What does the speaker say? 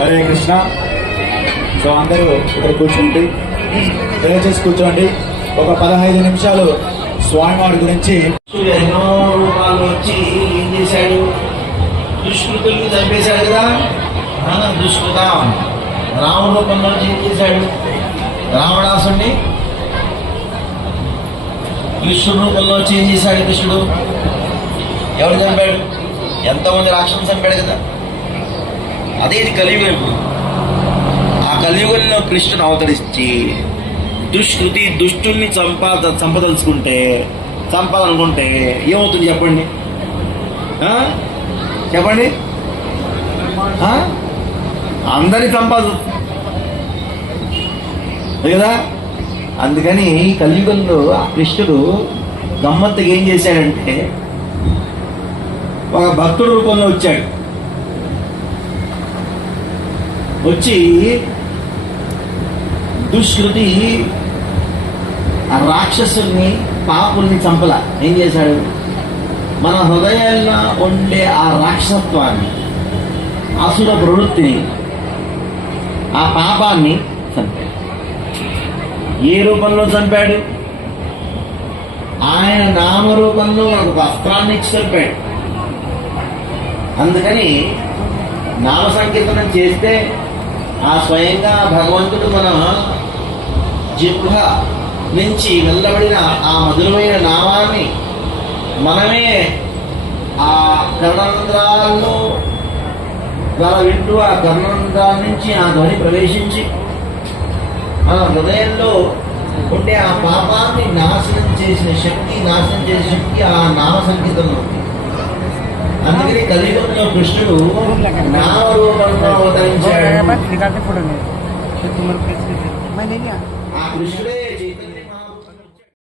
Hare Krishna. So అందరూ ఇక్కడ కూర్చుంటే దయచేసి కూర్చోండి. ఒక 15 నిమిషాలు స్వామివారి గురించి. ఎన్నో రూపాలు వచ్చి ఏం చేశాడు? దుష్కృతుల్ని చంపేశాడు కదా. దుష్కృత రాముడు రూపంలో ఏం చేశాడు? రావణాసుని కృష్ణుడు రూపంలో ఏం చేశాడు? కృష్ణుడు ఎవరు చంపాడు? ఎంతోమంది రాక్షసులు చంపాడు కదా. అదే ఇది కలియుగం. ఆ కలియుగంలో కృష్ణుడు అవతరించి దుష్కృతి దుష్టుల్ని చంపాలనుకుంటే ఏమవుతుంది చెప్పండి? చెప్పండి. అందరినీ చంపాలి కదా. అందుకని కలియుగంలో ఆ కృష్ణుడు గమ్మత్తుగా ఏం చేశాడంటే ఒక భక్తుడు రూపంలో వచ్చాడు. వచ్చి దుష్కృతి ఆ రాక్షసుల్ని పాపుల్ని చంపల. ఏం చేశాడు? మన హృదయాల్లో ఉండే ఆ రాక్షసత్వాన్ని, అసుర ప్రవృత్తిని, ఆ పాపాన్ని చంపాడు. ఏ రూపంలో చంపాడు? ఆయన నామరూపంలో ఒక అస్త్రాన్ని ఇచ్చి చంపాడు. అందుకని నామ సంకీర్తనం చేస్తే ఆ స్వయంగా భగవంతుడు మన జిహ్వ నుంచి వెళ్ళబడిన ఆ మధురమైన నామాన్ని మనమే ఆ కర్ణరంధ్రాల్లో అలా వింటూ ఆ కర్ణందాల నుంచి ఆ ధ్వని ప్రవేశించి మన హృదయంలో ఉండే ఆ పాపాన్ని నాశనం చేసిన శక్తి ఆ నామ సంకీర్తనలో ఉంది. అందుకని కలియుగంలో కృష్ణుడు నామరూపంలో అవతరించాడు. ఆ కృష్ణుడే